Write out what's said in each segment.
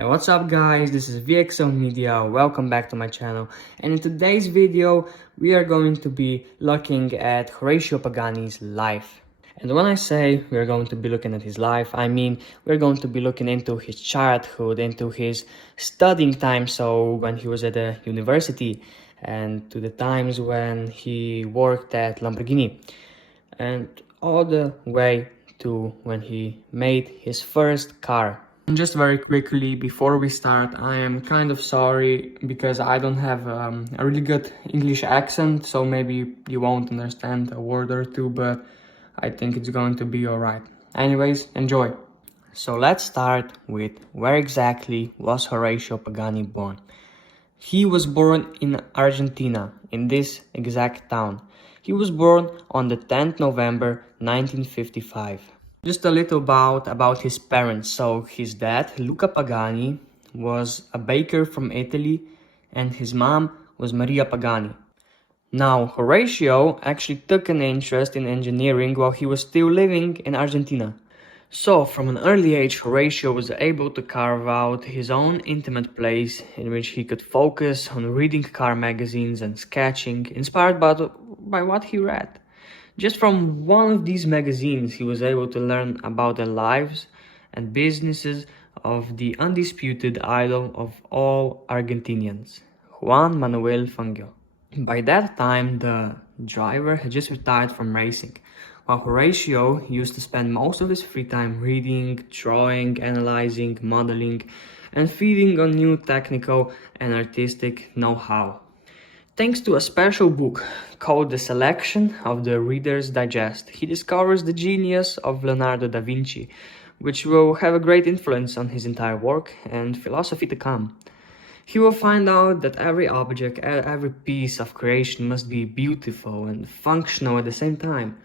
Hey, what's up guys, this is VXO Media, welcome back to my channel, and in today's video we are going to be looking at Horacio Pagani's life. And when I say we're going to be looking at his life, I mean we're going to be looking into his childhood, into his studying time, so when he was at the university, and to the times when he worked at Lamborghini, and all the way to when he made his first car. Just very quickly before we start, I am kind of sorry because I don't have a really good English accent, so maybe you won't understand a word or two, but I think it's going to be alright. Anyways, enjoy! So let's start with where exactly was Horacio Pagani born. He was born in Argentina, in this exact town. He was born on the 10th November 1955. Just a little about his parents. So his dad, Luca Pagani, was a baker from Italy, and his mom was Maria Pagani. Now, Horacio actually took an interest in engineering while he was still living in Argentina. So, from an early age, Horacio was able to carve out his own intimate place in which he could focus on reading car magazines and sketching, inspired by what he read. Just from one of these magazines, he was able to learn about the lives and businesses of the undisputed idol of all Argentinians, Juan Manuel Fangio. By that time, the driver had just retired from racing, while Horacio used to spend most of his free time reading, drawing, analyzing, modeling, and feeding on new technical and artistic know-how. Thanks to a special book called The Selection of the Reader's Digest, he discovers the genius of Leonardo da Vinci, which will have a great influence on his entire work and philosophy to come. He will find out that every object, every piece of creation must be beautiful and functional at the same time,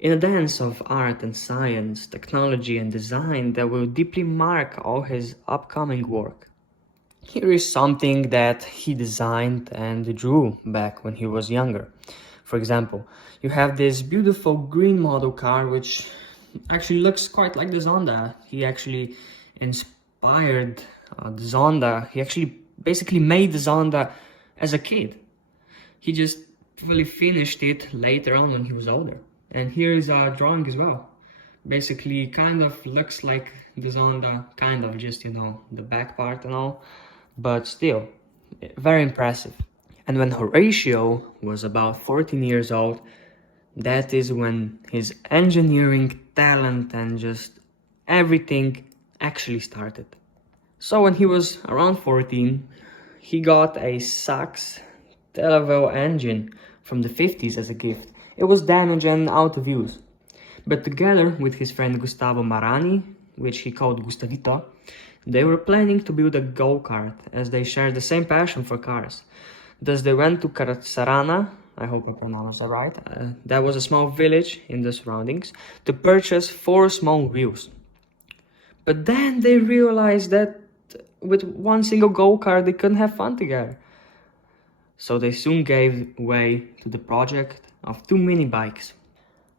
in a dance of art and science, technology and design that will deeply mark all his upcoming work. Here is something that he designed and drew back when he was younger. For example, you have this beautiful green model car which actually looks quite like the Zonda. He actually inspired the Zonda. He actually basically made the Zonda as a kid. He just fully finished it later on when he was older. And here is a drawing as well. Basically kind of looks like the Zonda, kind of just, the back part and all. But still, very impressive. And when Horacio was about 14 years old, that is when his engineering talent and just everything actually started. So when he was around 14, he got a Sachs Televel engine from the 50s as a gift. It was damaged and out of use. But together with his friend Gustavo Marani, which he called Gustavito, they were planning to build a go-kart as they shared the same passion for cars. Thus they went to Sarana, I hope I pronounced that right, that was a small village in the surroundings, to purchase 4 small wheels. But then they realized that with one single go-kart they couldn't have fun together. So they soon gave way to the project of 2 mini bikes.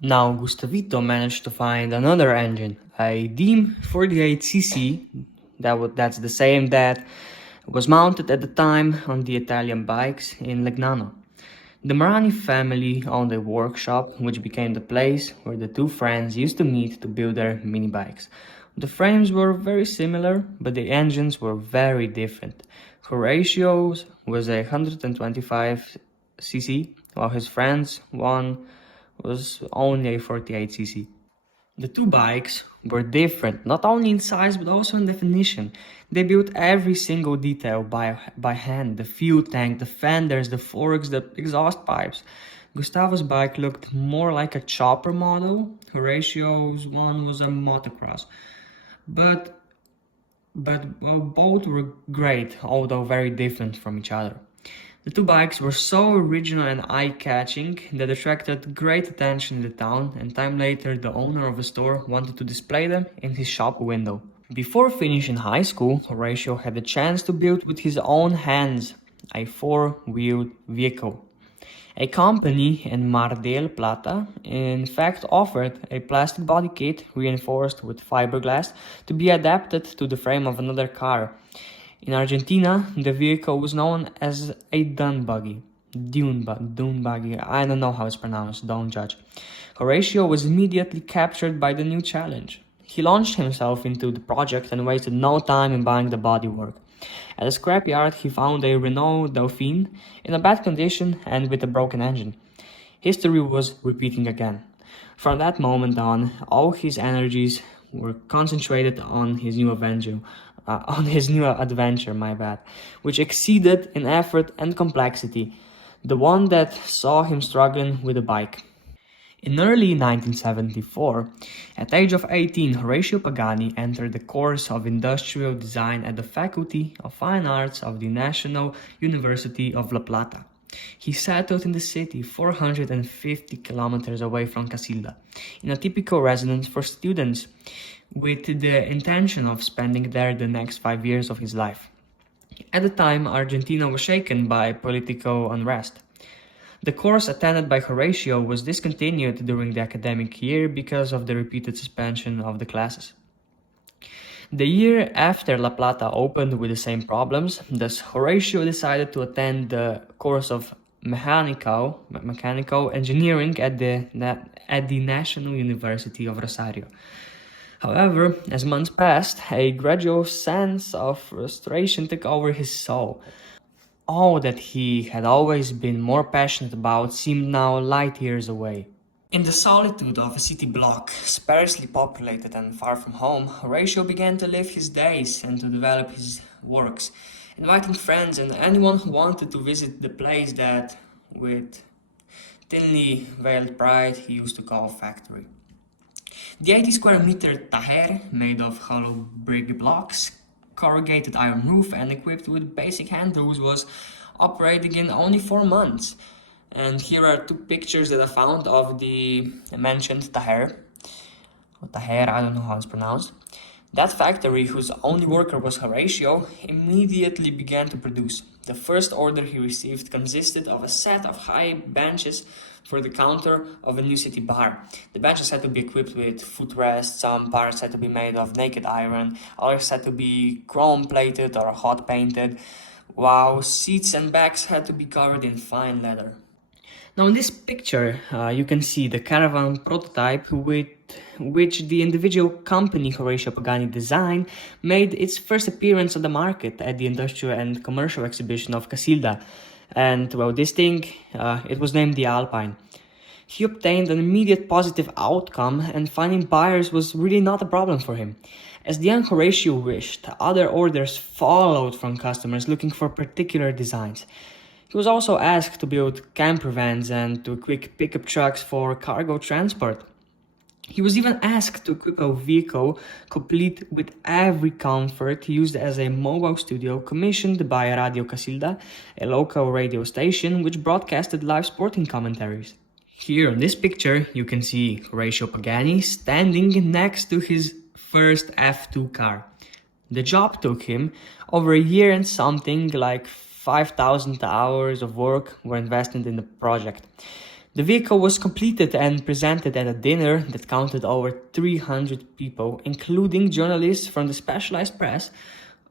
Now Gustavito managed to find another engine, a Deem 48cc, that's the same that was mounted at the time on the Italian bikes in Legnano. The Marani family owned a workshop, which became the place where the two friends used to meet to build their mini bikes. The frames were very similar, but the engines were very different. Horacio's was a 125cc, while his friend's one was only a 48cc. The two bikes were different, not only in size but also in definition. They built every single detail by hand: the fuel tank, the fenders, the forks, the exhaust pipes. Gustavo's bike looked more like a chopper model. Horacio's one was a motocross. But both were great, although very different from each other. The two bikes were so original and eye-catching that attracted great attention in the town, and time later the owner of a store wanted to display them in his shop window. Before finishing high school, Horacio had the chance to build with his own hands a 4-wheeled vehicle. A company in Mar del Plata, in fact, offered a plastic body kit reinforced with fiberglass to be adapted to the frame of another car. In Argentina, the vehicle was known as a dune buggy. Dune buggy, I don't know how it's pronounced, don't judge. Horacio was immediately captured by the new challenge. He launched himself into the project and wasted no time in buying the bodywork. At a scrapyard, he found a Renault Dauphine in a bad condition and with a broken engine. History was repeating again. From that moment on, all his energies were concentrated on his new adventure, which exceeded in effort and complexity, the one that saw him struggling with a bike. In early 1974, at the age of 18, Horacio Pagani entered the course of Industrial Design at the Faculty of Fine Arts of the National University of La Plata. He settled in the city 450 kilometers away from Casilda, in a typical residence for students, with the intention of spending there the next 5 years of his life. At the time, Argentina was shaken by political unrest. The course attended by Horacio was discontinued during the academic year because of the repeated suspension of the classes. The year after La Plata opened with the same problems, thus Horacio decided to attend the course of mechanical engineering at the National University of Rosario. However, as months passed, a gradual sense of frustration took over his soul. All that he had always been more passionate about seemed now light years away. In the solitude of a city block, sparsely populated and far from home, Horacio began to live his days and to develop his works, inviting friends and anyone who wanted to visit the place that, with thinly veiled pride, he used to call factory. The 80 square meter taher, made of hollow brick blocks, corrugated iron roof and equipped with basic hand tools, was operating in only 4 months. And here are 2 pictures that I found of the mentioned taher. Taher, I don't know how it's pronounced. That factory, whose only worker was Horacio, immediately began to produce. The first order he received consisted of a set of high benches for the counter of a new city bar. The benches had to be equipped with footrests, some parts had to be made of naked iron, others had to be chrome-plated or hot-painted, while seats and backs had to be covered in fine leather. Now in this picture, you can see the caravan prototype with which the individual company Horacio Pagani designed made its first appearance on the market at the Industrial and Commercial Exhibition of Casilda. And well, this thing, it was named the Alpine. He obtained an immediate positive outcome, and finding buyers was really not a problem for him. As the young Horatio wished, other orders followed from customers looking for particular designs. He was also asked to build camper vans and to equip pickup trucks for cargo transport. He was even asked to equip a vehicle complete with every comfort used as a mobile studio commissioned by Radio Casilda, a local radio station which broadcasted live sporting commentaries. Here in this picture, you can see Horacio Pagani standing next to his first F2 car. The job took him over a year, and something like 5,000 hours of work were invested in the project. The vehicle was completed and presented at a dinner that counted over 300 people, including journalists from the specialized press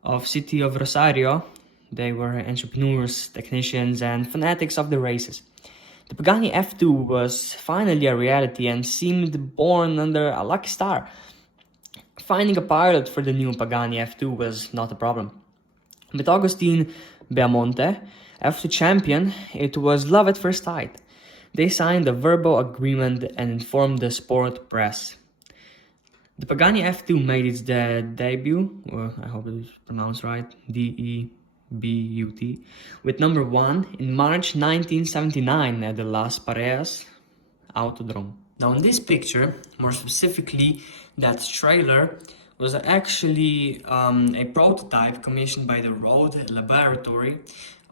of city of Rosario. They were entrepreneurs, technicians, and fanatics of the races. The Pagani F2 was finally a reality and seemed born under a lucky star. Finding a pilot for the new Pagani F2 was not a problem. With Agustin Beamonte, F2 champion, it was love at first sight. They signed a verbal agreement and informed the sport press. The Pagani F2 made its debut, or I hope it is pronounced right, DEBUT, with number 1 in March 1979 at the Las Parejas Autodrome. Now in this picture, more specifically, that trailer was actually a prototype commissioned by the Road Laboratory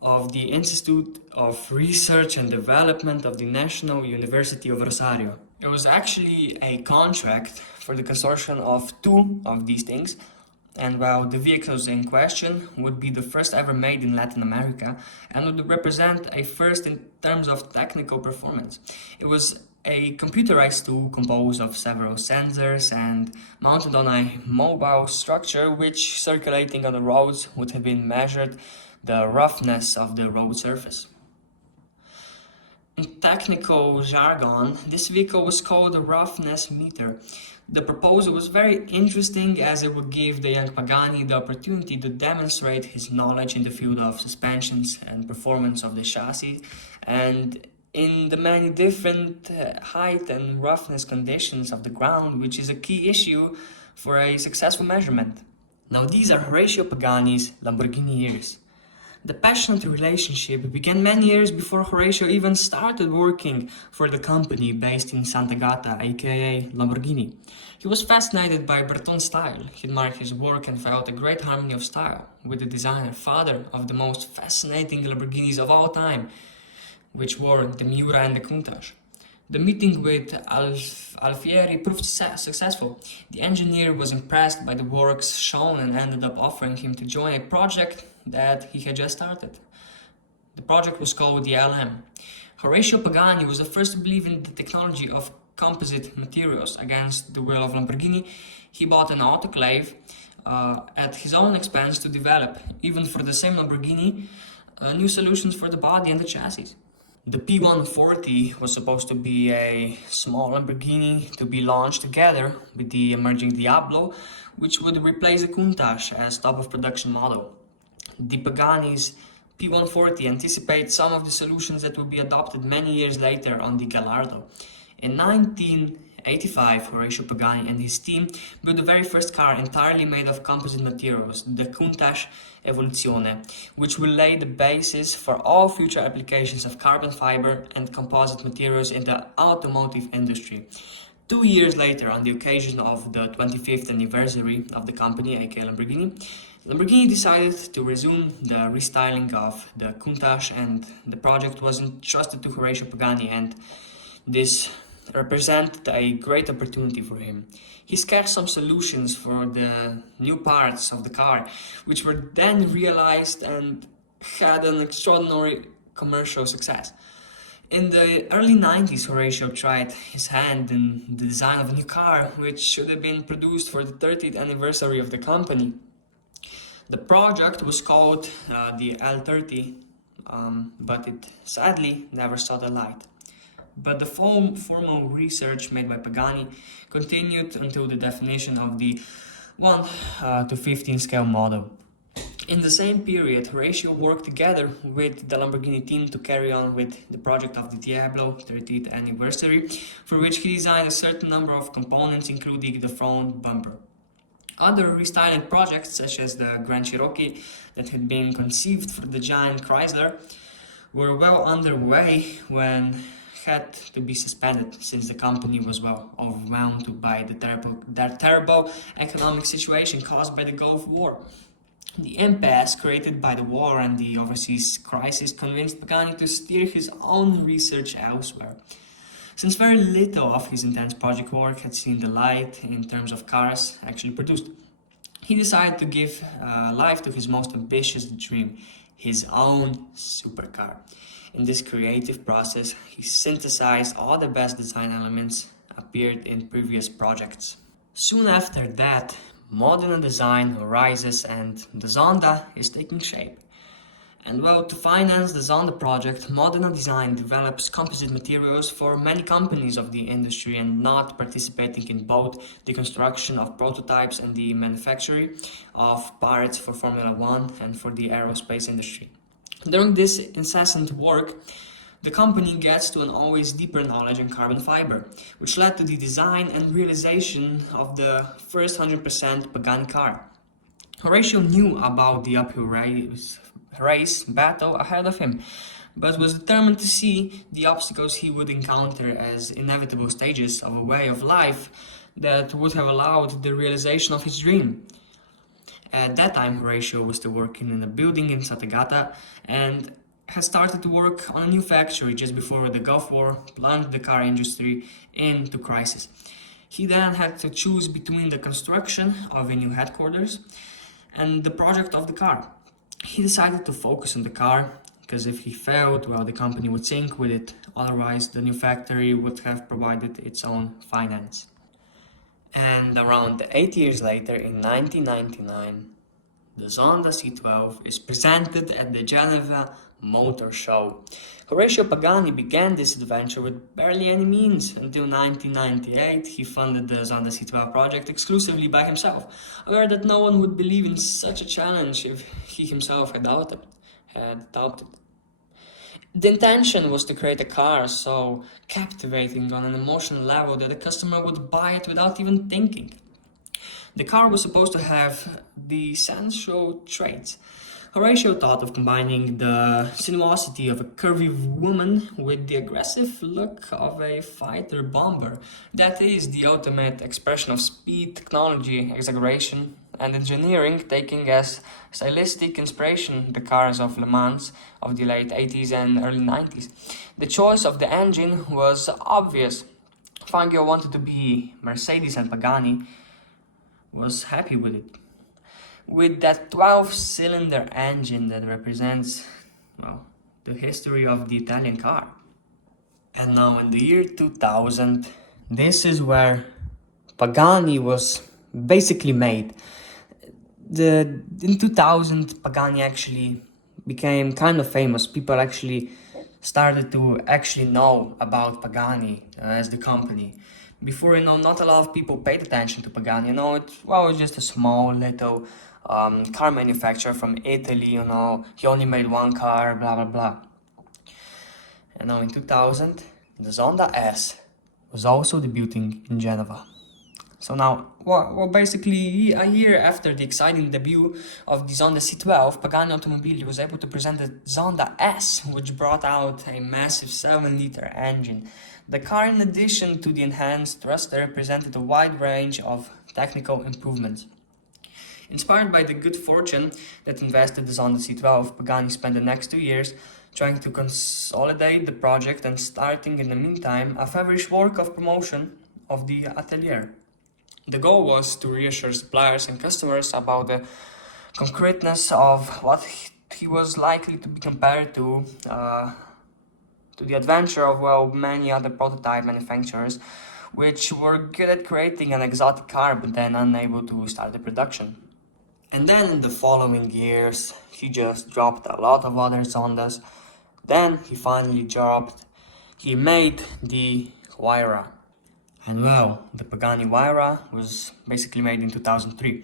of the Institute of Research and Development of the National University of Rosario. It was actually a contract for the consortium of 2 of these things, And while the vehicles in question would be the first ever made in Latin America and would represent a first in terms of technical performance. It was a computerized tool composed of several sensors and mounted on a mobile structure which, circulating on the roads, would have been measured the roughness of the road surface. In technical jargon, this vehicle was called a roughness meter. The proposal was very interesting as it would give the young Pagani the opportunity to demonstrate his knowledge in the field of suspensions and performance of the chassis, and in the many different height and roughness conditions of the ground, which is a key issue for a successful measurement. Now these are Horacio Pagani's Lamborghini years. The passionate relationship began many years before Horacio even started working for the company based in Sant'Agata, aka Lamborghini. He was fascinated by Breton's style. He admired his work and felt a great harmony of style with the designer, father of the most fascinating Lamborghinis of all time, which were the Miura and the Countach. The meeting with Alfieri proved successful. The engineer was impressed by the works shown and ended up offering him to join a project that he had just started. The project was called the LM. Horacio Pagani was the first to believe in the technology of composite materials. Against the will of Lamborghini, he bought an autoclave at his own expense to develop, even for the same Lamborghini, new solutions for the body and the chassis. The P140 was supposed to be a small Lamborghini to be launched together with the emerging Diablo, which would replace the Countach as top of production model. The Pagani's P140 anticipates some of the solutions that will be adopted many years later on the Gallardo. In 1985, Horacio Pagani and his team built the very first car entirely made of composite materials, the Countach Evoluzione, which will lay the basis for all future applications of carbon fiber and composite materials in the automotive industry. 2 years later, on the occasion of the 25th anniversary of the company, aka Lamborghini decided to resume the restyling of the Countach, and the project was entrusted to Horacio Pagani, and this represented a great opportunity for him. He sketched some solutions for the new parts of the car, which were then realized and had an extraordinary commercial success. In the early 90s, Horacio tried his hand in the design of a new car, which should have been produced for the 30th anniversary of the company. The project was called the L30, but it sadly never saw the light. But the formal research made by Pagani continued until the definition of the 1:15 scale model. In the same period, Horacio worked together with the Lamborghini team to carry on with the project of the Diablo 30th anniversary, for which he designed a certain number of components, including the front bumper. Other restyling projects, such as the Grand Cherokee that had been conceived for the giant Chrysler, were well underway when had to be suspended, since the company was well overwhelmed by the terrible economic situation caused by the Gulf War. The impasse created by the war and the overseas crisis convinced Pagani to steer his own research elsewhere. Since very little of his intense project work had seen the light in terms of cars actually produced, he decided to give life to his most ambitious dream, his own supercar. In this creative process, he synthesized all the best design elements appeared in previous projects. Soon after that, modern design arises and the Zonda is taking shape. And well, to finance the Zonda project, Modena Design develops composite materials for many companies of the industry and not participating in both the construction of prototypes and the manufacture of parts for Formula One and for the aerospace industry. During this incessant work, the company gets to an always deeper knowledge in carbon fiber, which led to the design and realization of the first 100% Pagani car. Horacio knew about the uphill race battle ahead of him, but was determined to see the obstacles he would encounter as inevitable stages of a way of life that would have allowed the realization of his dream. At that time, Horacio was still working in a building in Sant'Agata and had started to work on a new factory just before the Gulf War plunged the car industry into crisis. He then had to choose between the construction of a new headquarters and the project of the car. He decided to focus on the car, because if he failed, well, the company would sink with it, otherwise the new factory would have provided its own finance. And around 8 years later, in 1999, the Zonda C12 is presented at the Geneva Motor Show. Horacio Pagani began this adventure with barely any means. Until 1998, he funded the Zonda C12 project exclusively by himself, aware that no one would believe in such a challenge if he himself had doubted. The intention was to create a car so captivating on an emotional level that the customer would buy it without even thinking. The car was supposed to have the sensual traits. Horacio thought of combining the sinuosity of a curvy woman with the aggressive look of a fighter bomber. That is the ultimate expression of speed, technology, exaggeration, and engineering, taking as stylistic inspiration the cars of Le Mans of the late 80s and early 90s. The choice of the engine was obvious. Fangio wanted to be Mercedes, and Pagani was happy with it. With that 12-cylinder engine that represents, well, the history of the Italian car. And now in the year 2000, this is where Pagani was basically made. In 2000, Pagani actually became kind of famous. People actually started to know about Pagani as the company. Before, not a lot of people paid attention to Pagani. It was just a small little car manufacturer from Italy. He only made one car, blah blah blah. And now in 2000, the Zonda S was also debuting in Geneva. So now, basically a year after the exciting debut of the Zonda C12, Pagani Automobili was able to present the Zonda S, which brought out a massive 7-liter engine. The car, in addition to the enhanced thruster, presented a wide range of technical improvements. Inspired by the good fortune that invested the Zonda C12, Pagani spent the next 2 years trying to consolidate the project and starting in the meantime a feverish work of promotion of the Atelier. The goal was to reassure suppliers and customers about the concreteness of what he was likely to be compared to the adventure of, many other prototype manufacturers, which were good at creating an exotic car but then unable to start the production. And then in the following years, he just dropped a lot of other Zondas. Then he made the Huayra. And the Paganihuayra was basically made in 2003.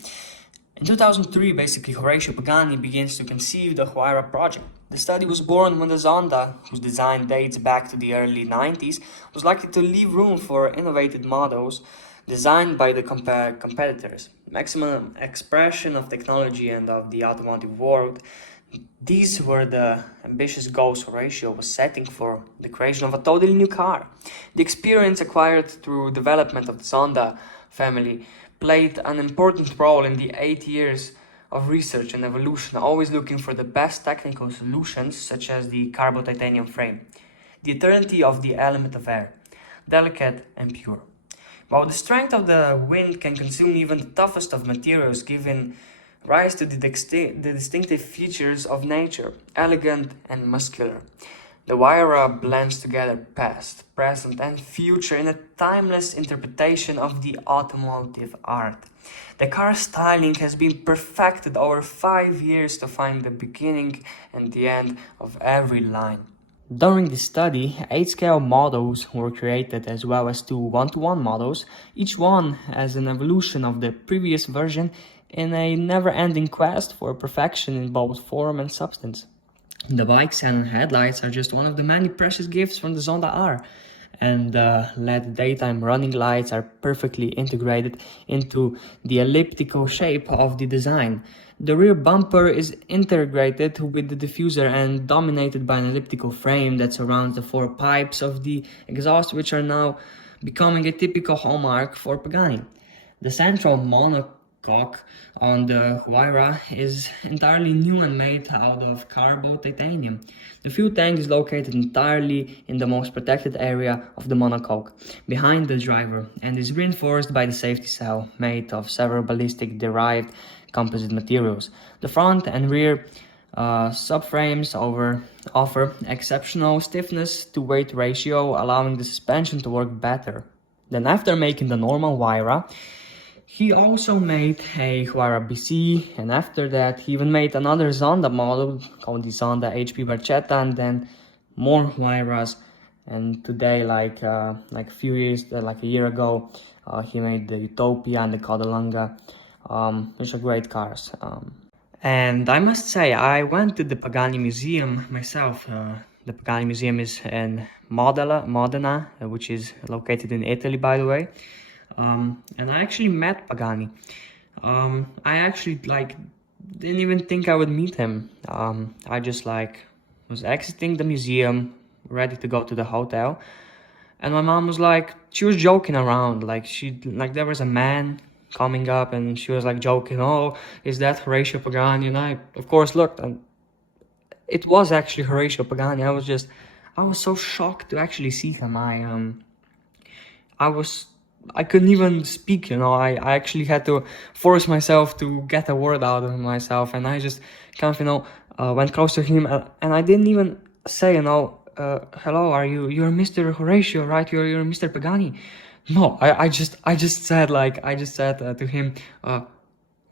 In 2003, basically, Horacio Pagani begins to conceive the Huayra project. The study was born when the Zonda, whose design dates back to the early 90s, was likely to leave room for innovative models designed by the competitors. Maximum expression of technology and of the automotive world. These were the ambitious goals Horacio was setting for the creation of a totally new car. The experience acquired through development of the Zonda family played an important role in the 8 years of research and evolution, always looking for the best technical solutions, such as the carbon titanium frame, the eternity of the element of air, delicate and pure. While the strength of the wind can consume even the toughest of materials, giving rise to the distinctive features of nature, elegant and muscular. The Huayra blends together past, present and future in a timeless interpretation of the automotive art. The car styling has been perfected over 5 years to find the beginning and the end of every line. During this study, 8-scale models were created as well as 2 1-to-1 models, each one as an evolution of the previous version in a never-ending quest for perfection in both form and substance. The bike xenon headlights are just one of the many precious gifts from the Zonda R, and the LED daytime running lights are perfectly integrated into the elliptical shape of the design. The rear bumper is integrated with the diffuser and dominated by an elliptical frame that surrounds the 4 pipes of the exhaust, which are now becoming a typical hallmark for Pagani. The central cock on the Huayra is entirely new and made out of carbon titanium. The fuel tank is located entirely in the most protected area of the monocoque, behind the driver, and is reinforced by the safety cell made of several ballistic derived composite materials. The front and rear subframes offer exceptional stiffness to weight ratio, allowing the suspension to work better. Then after making the normal Huayra, he also made a Huayra BC, and after that he even made another Zonda model called the Zonda HP Barchetta, and then more Huayras. And today, like a few years, like a year ago, he made the Utopia and the Codalunga, which are great cars. And I must say, I went to the Pagani Museum myself. The Pagani Museum is in Modena, which is located in Italy, by the way. And I actually met Pagani. I actually didn't even think I would meet him. I just was exiting the museum, ready to go to the hotel, and my mom was she was joking around, there was a man coming up, and she was joking, "Oh, is that Horacio Pagani?" And I, of course, looked, and it was actually Horacio Pagani. I was so shocked to actually see him. I couldn't even speak, I actually had to force myself to get a word out of myself, and I just kind of, went close to him, and I didn't even say, hello, you're Mr. Horacio, right? You're Mr. Pagani. No, I just said to him,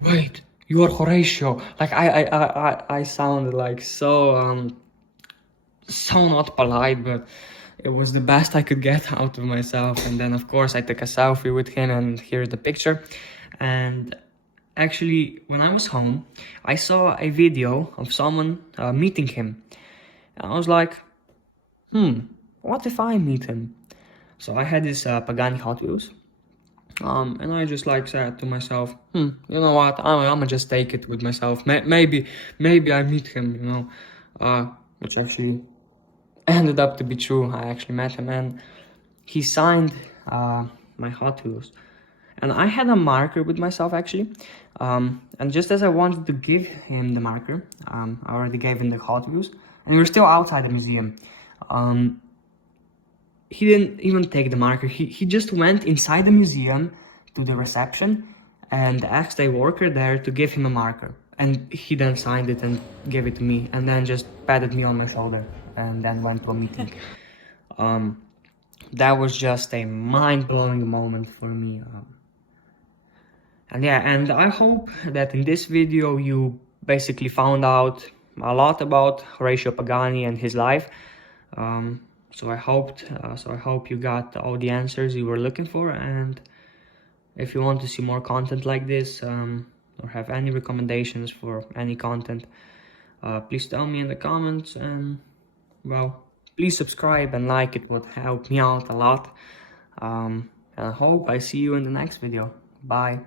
wait, you are Horatio. I sounded so not polite, but it was the best I could get out of myself. And then of course I took a selfie with him, and here's the picture. And actually, when I was home, I saw a video of someone meeting him, and I was like, what if I meet him? So I had this Pagani Hot Wheels, and I just said to myself, you know what, I'm gonna just take it with myself. Maybe I meet him, which actually ended up to be true. I actually met him, and he signed my Hot Wheels. And I had a marker with myself, actually, and just as I wanted to give him the marker, I already gave him the Hot Wheels, and we were still outside the museum. He didn't even take the marker. He just went inside the museum to the reception and asked a worker there to give him a marker. And he then signed it and gave it to me, and then just patted me on my shoulder, and then went to a meeting. That was just a mind-blowing moment for me. And yeah, and I hope that in this video you basically found out a lot about Horacio Pagani and his life. So I hope you got all the answers you were looking for. And if you want to see more content like this, or have any recommendations for any content, please tell me in the comments, and well, please subscribe and like. It would help me out a lot. And I hope I see you in the next video. Bye.